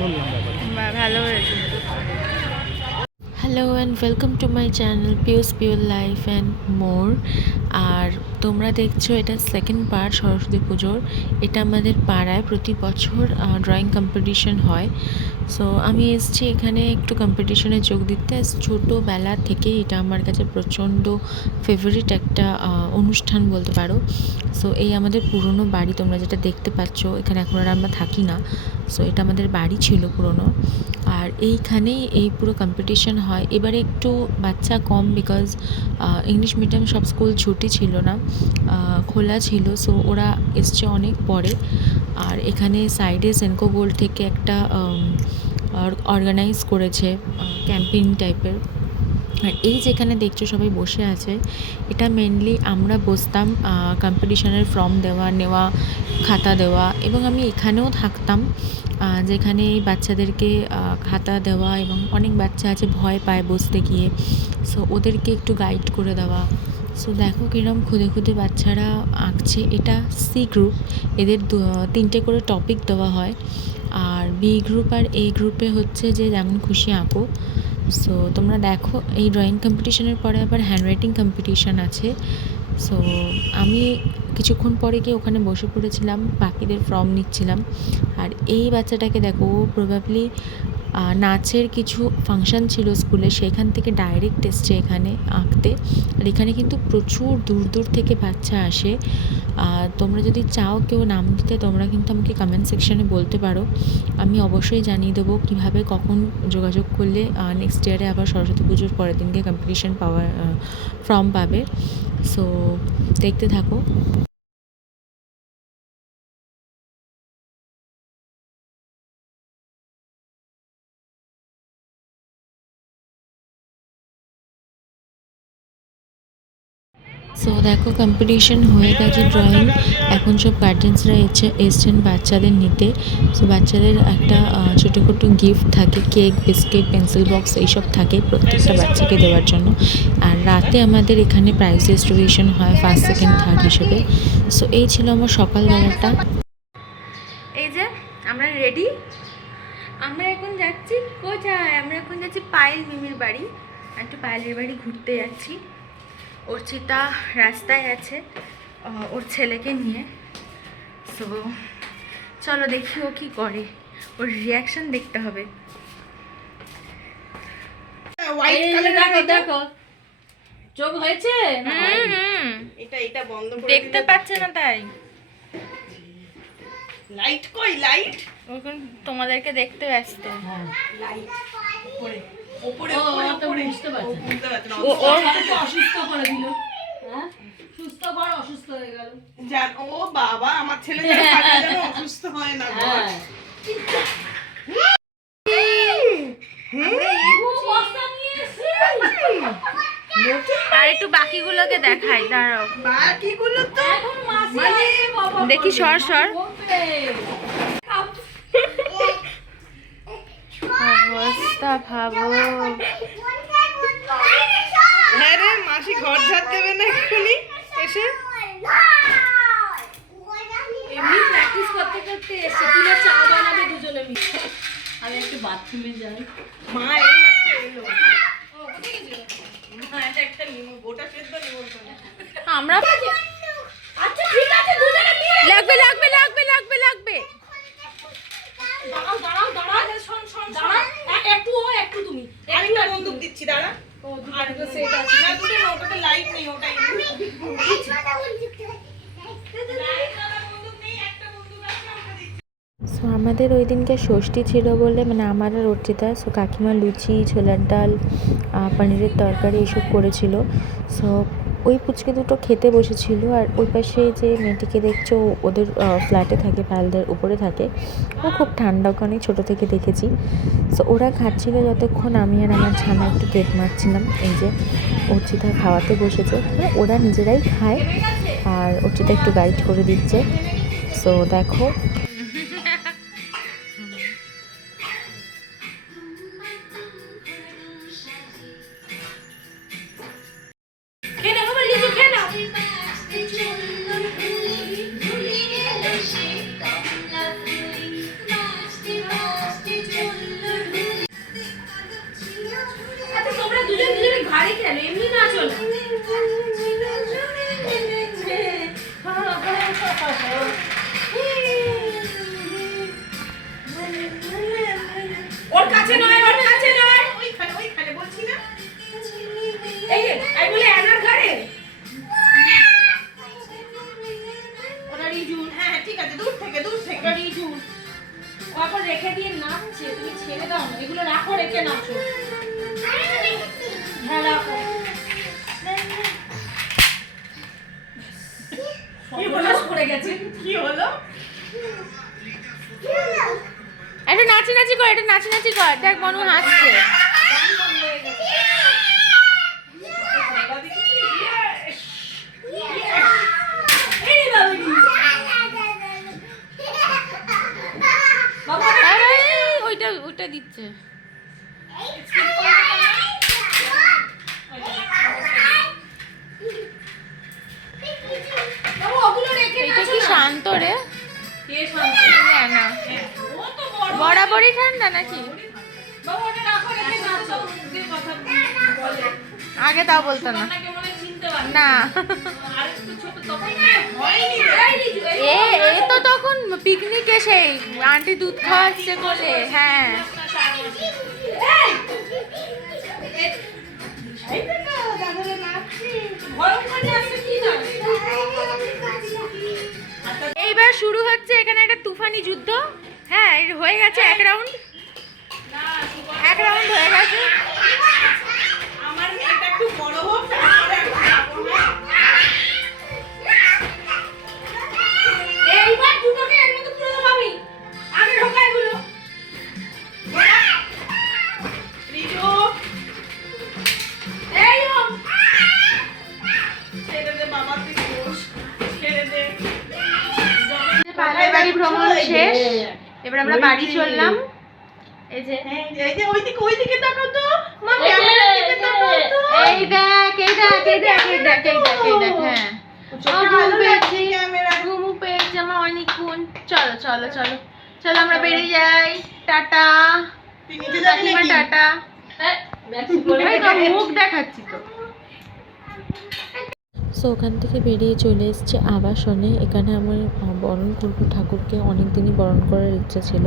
বললাম ব্যাপারটা। ভালো হয়েছে। Hello and welcome to my channel পিওস পিওর লাইফ অ্যান্ড মোর। আর তোমরা দেখছো এটা সেকেন্ড পার্ট সরস্বতী পুজোর। এটা আমাদের পাড়ায় প্রতি বছর ড্রয়িং কম্পিটিশন হয়। সো আমি এসেছি এখানে একটু কম্পিটিশনে যোগ দিতে। ছোটোবেলা থেকেই এটা আমার কাছে প্রচণ্ড ফেভারিট একটা অনুষ্ঠান বলতে পারো। সো এই আমাদের পুরনো বাড়ি, তোমরা যেটা দেখতে পাচ্ছ এখানে এখন আর আমরা থাকি না। সো এটা আমাদের বাড়ি ছিল পুরনো, আর এইখানেই এই পুরো কম্পিটিশন হয়। এবারে একটু বাচ্চা কম, বিকজ ইংলিশ মিডিয়াম সব স্কুল ছুটি ছিল না, খোলা ছিল। সো ওরা এসছে অনেক পরে। আর এখানে সাইডে সেনকো গোল্ড থেকে একটা অর্গানাইজ করেছে ক্যাম্পিং টাইপের। আর এই যেখানে দেখছো সবাই বসে আছে, এটা মেনলি আমরা বসতাম কম্পিটিশনের ফর্ম দেওয়া নেওয়া, খাতা দেওয়া, এবং আমি এখানেও থাকতাম যেখানে এই বাচ্চাদেরকে খাতা দেওয়া, এবং অনেক বাচ্চা আছে ভয় পায় বসতে গিয়ে, সো ওদেরকে একটু গাইড করে দেওয়া। সো দেখো কিরম খুদে খুদে বাচ্চারা আঁকছে। এটা সি গ্রুপ, এদের 3টে করে টপিক দেওয়া হয়। আর বি গ্রুপ আর এ গ্রুপে হচ্ছে যে যেমন খুশি আঁকো। সো তোমরা দেখো এই ড্রয়িং কম্পিটিশনের পরে আবার হ্যান্ডরাইটিং কম্পিটিশান আছে। সো আমি কিছুক্ষণ পরে গিয়ে ওখানে বসে পড়েছিলাম, বাকিদের ফর্ম নিচ্ছিলাম। আর এই বাচ্চাটাকে দেখো, ও প্রবাবলি নাচের কিছু ফাংশান ছিল স্কুলে, সেখান থেকে ডাইরেক্ট এসছে এখানে আঁকতে। আর এখানে কিন্তু প্রচুর দূর দূর থেকে বাচ্চা আসে। তোমরা যদি চাও কেউ নাম দিতে, তোমরা কিন্তু আমাকে কমেন্ট সেকশানে বলতে পারো, আমি অবশ্যই জানিয়ে দেবো কীভাবে কখন যোগাযোগ করলে নেক্সট ইয়ারে আবার সরস্বতী পুজোর পরের দিনকে কম্পিটিশান পাওয়ার ফর্ম পাবে। সো দেখতে থাকো। সো দেখো কম্পিটিশন হয়ে গেছে ড্রয়িং। এখন সব গার্জেন্সরা এসছেন বাচ্চাদের নিতে। সো বাচ্চাদের একটা ছোটো ছোটো গিফট থাকে, কেক, বিস্কিট, পেন্সিল বক্স এইসব থাকে প্রত্যেকটা বাচ্চাকে দেওয়ার জন্য। আর রাতে আমাদের এখানে প্রাইজ ডিস্ট্রিবিউশন হয় ফার্স্ট, সেকেন্ড, থার্ড হিসেবে। সো এই ছিল আমার সকালবেলাটা। এই যে আমরা রেডি, আমরা এখন যাচ্ছি কোথায়? আমরা এখন যাচ্ছি পায়েল মিমির বাড়ি। একটু পায়েলের বাড়ি ঘুরতে যাচ্ছি। অর্চিতা রাস্তায় আছে ওর ছেলেকে নিয়ে। সো চলো দেখি ও কী করে, ওর রিয়াকশন দেখতে হবে। দেখো চোখ হয়েছে, এটা বন্ধ করে দেখতে পাচ্ছে না তাই। লাইট কই লাইট? এখন তোমাদেরকে দেখতে ব্যস্ত। লাইট উপরে উপরে ও উপরে তো উপরে। বুঝতে পারছে না। বুঝতে পারছেন না। ও ও অসুস্থ করে দিল, হ্যাঁ সুস্থ কর, অসুস্থ হয়ে গেল। জান ও বাবা, আমার ছেলে যেন অসুস্থ হয় না গো। হ্যাঁ বস্তা নিয়ে এসেছি। আর একটু বাকিগুলোকে দেখাই, দাঁড়াও বাকিগুলো তো এখন মাসি মানে আসবে, বাবা দেখি, সর সর। বলবে। অবস্থা ভাবো। হ্যাঁ রে, মাসি ঘর ঝাড় দেবে না এক্ষুনি এসে? এমনি প্র্যাকটিস করতে করতে এসে কিনা চা বানাবে দুজনে মিলে। আমি একটু বাথরুমে যাই। মা এই মাত্র এলো। মা এটা একটা গোটা সেদ্ধ নিমন্ত্রণ। আমরা আচ্ছা ঠিক আছে, দুজনে মিলে লাগবে লাগবে লাগবে লাগবে লাগবে। দাঁড়াও দাঁড়াও দাঁড়াও, শোন শোন দাঁড়াও, একটু ও একটু তুমি। আরেকটা বন্দুক দিচ্ছি, দাঁড়া। ও দুটো সেট আছে না দুটো না, ওটাতে লাইট নেই, ওটাই সো আমাদের ওই দিনকে ষষ্ঠী ছিল বলে, মানে আমার আর অর্চিতা, সো কাকিমা লুচি, ছোলার ডাল, পনিরের তরকারি এইসব করেছিল। সো ওই পুচকে দুটো খেতে বসেছিল। আর ওই পাশে যে মেয়েটিকে দেখছো, ওদের ফ্ল্যাটে থাকে, পায়েলদের উপরে থাকে। ও খুব ঠান্ডা, ওকে অনেক ছোটো থেকে দেখেছি। সো ওরা খাচ্ছিল যতক্ষণ আমি আর আমার ছানা একটু কেক মারছিলাম। এই যে অর্চিতা খাওয়াতে বসেছে, মানে ওরা নিজেরাই খায় আর অর্চিতা একটু গাইড করে দিচ্ছে। সো দেখো খেয়ে নাও বাবা, লিচু খেয়ে নাও। রেখে দিয়ে নাচছে, তুমি ছেড়ে দাও না, এগুলো রাখো, রেখে নাচো। হ্যাঁ রাখো। সর্বনাশ করে গেছে। কি হলো? একটু নাচি নাচি কর, একটু নাচি নাচি কর, দেখ মনু হাসছে। গান বন্ধ হয়ে গেছে। বাবা দেখেছিস? এই রে বাবুনি। বাবা আরে ওইটা ওইটা দিচ্ছে। বাবা ওগুলো রেখে এটা নাচো কি না। শান্ত রে? কে শান্ত? না ও তো বড়। বরাবরই ঠান্ডা নাকি? বাবা ওটা রাখো, রেখে নাচো। যে কথা বলে। আগে তাও বলতো না। আপনাকে মনে হয় চিনতে পারি না আর একটু ছোট তখন হয়নি রে। এই লিজু, এই এ তো তখন পিকনিকে সেই আন্টি দুধ খাওয়াচ্ছে বলে। হ্যাঁ এই এই দেখো, দাদারা নাচছে। গরম পানি আসছে কি না? এইবার শুরু হচ্ছে এখানে একটা তুফানি যুদ্ধ। হ্যাঁ এর হয়ে গেছে এক রাউন্ড, এক রাউন্ড হয়ে গেছে। আমার এটা একটু বড় হোক, তারপরে আমি যাবো, হ্যাঁ? এইবার দুটোকে এর মধ্যে পুরো দেবো আমি। আগে ঢোকা এগুলো। রিজু, এই ওম। ছেড়ে দে বাবা, তুই বস। ছেড়ে দে। পালের বাড়ি ভ্রমণ শেষ, এবার আমরা বাড়ি চললাম। এই যে হ্যাঁ, এই যে ওইদিকে তাকাও তো। মা, ক্যামেরার দিকে তাকাও তো। এই দেখ এই দেখ এই দেখ এই দেখ এই দেখ এই দেখ। হ্যাঁ চোখে ভালো লাগছে ক্যামেরা। ঘুমু পেয়েছে আমার অনেকক্ষণ। চলো চলো চলো চলো আমরা বেরিয়ে যাই। টাটা তুই নিচে যাবি কাকিমা, নাকি? টাটা। ম্যাক্সি করে ভাই তোর মুখ দেখাচ্ছি তো। সো ওখান থেকে বেরিয়ে চলে এসেছে আবাসনে। এখানে আমার বরণ করবো ঠাকুরকে, অনেক দিনই বরণ করার ইচ্ছা ছিল।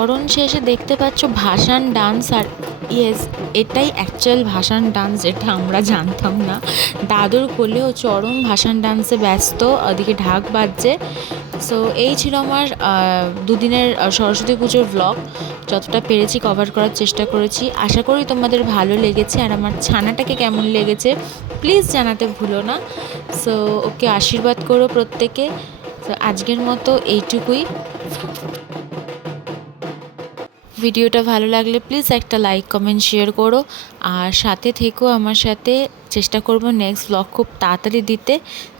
চরণ শেষে দেখতে পাচ্ছ ভাসান ডান্স, আর ইয়েস এটাই অ্যাকচুয়াল ভাসান ডান্স, যেটা আমরা জানতাম না। দাদুর কোলেও চরণ ভাসান ডান্সে ব্যস্ত, ওদিকে ঢাক বাজছে। সো এই ছিল আমার দুদিনের সরস্বতী পুজোর ব্লগ। যতটা পেরেছি কভার করার চেষ্টা করেছি, আশা করি তোমাদের ভালো লেগেছে। আর আমার ছানাটাকে কেমন লেগেছে প্লিজ জানাতে ভুলো না। সো ওকে আশীর্বাদ করো প্রত্যেকে। তো আজকের মতো এইটুকুই। ভিডিওটা ভালো লাগলে প্লিজ একটা লাইক কমেন্ট শেয়ার করো, আর সাথে থেকো আমার সাথে। চেষ্টা করব নেক্সট ব্লগ খুব তাড়াতাড়ি দিতে।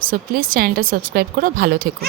সো প্লিজ চ্যানেলটা সাবস্ক্রাইব করো। ভালো থেকো।